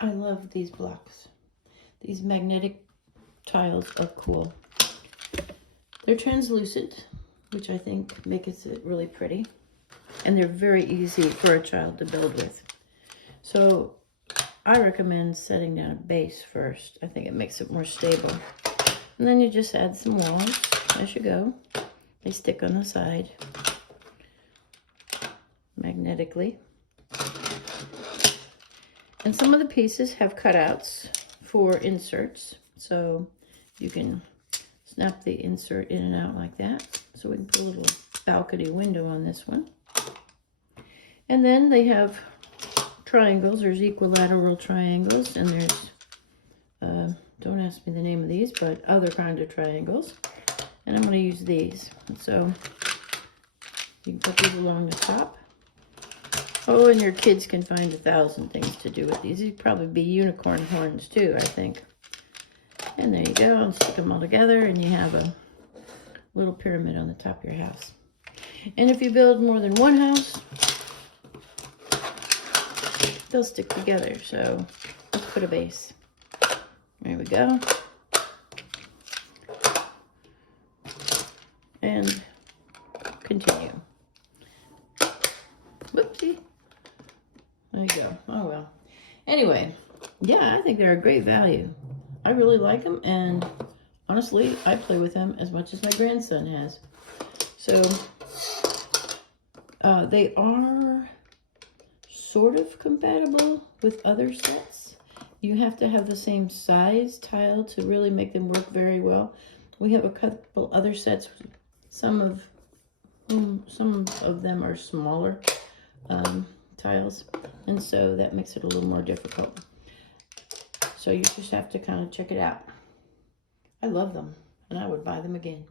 I love these blocks. These magnetic tiles are cool. They're translucent, which I think makes it really pretty. And they're very easy for a child to build with. So I recommend setting down a base first. I think it makes it more stable. And then you just add some walls as you go. They stick on the side magnetically. And some of the pieces have cutouts for inserts. So you can snap the insert in and out like that. So we can put a little balcony window on this one. And then they have triangles. There's equilateral triangles, and there's, don't ask me the name of these, but other kind of triangles. And I'm going to use these. So you can put these along the top. Oh, and your kids can find 1,000 things to do with these. These would probably be unicorn horns too, I think. And there you go. I'll stick them all together, and you have a little pyramid on the top of your house. And if you build more than one house, they'll stick together. So let's put a base. There we go. And continue. Whoopsie. There you go. Oh well. Anyway, yeah, I think they're a great value. I really like them, and honestly, I play with them as much as my grandson has. So they are sort of compatible with other sets. You have to have the same size tile to really make them work very well. We have a couple other sets. Some of them are smaller tiles, and so that makes it a little more difficult. So you just have to kind of check it out. I love them, and I would buy them again.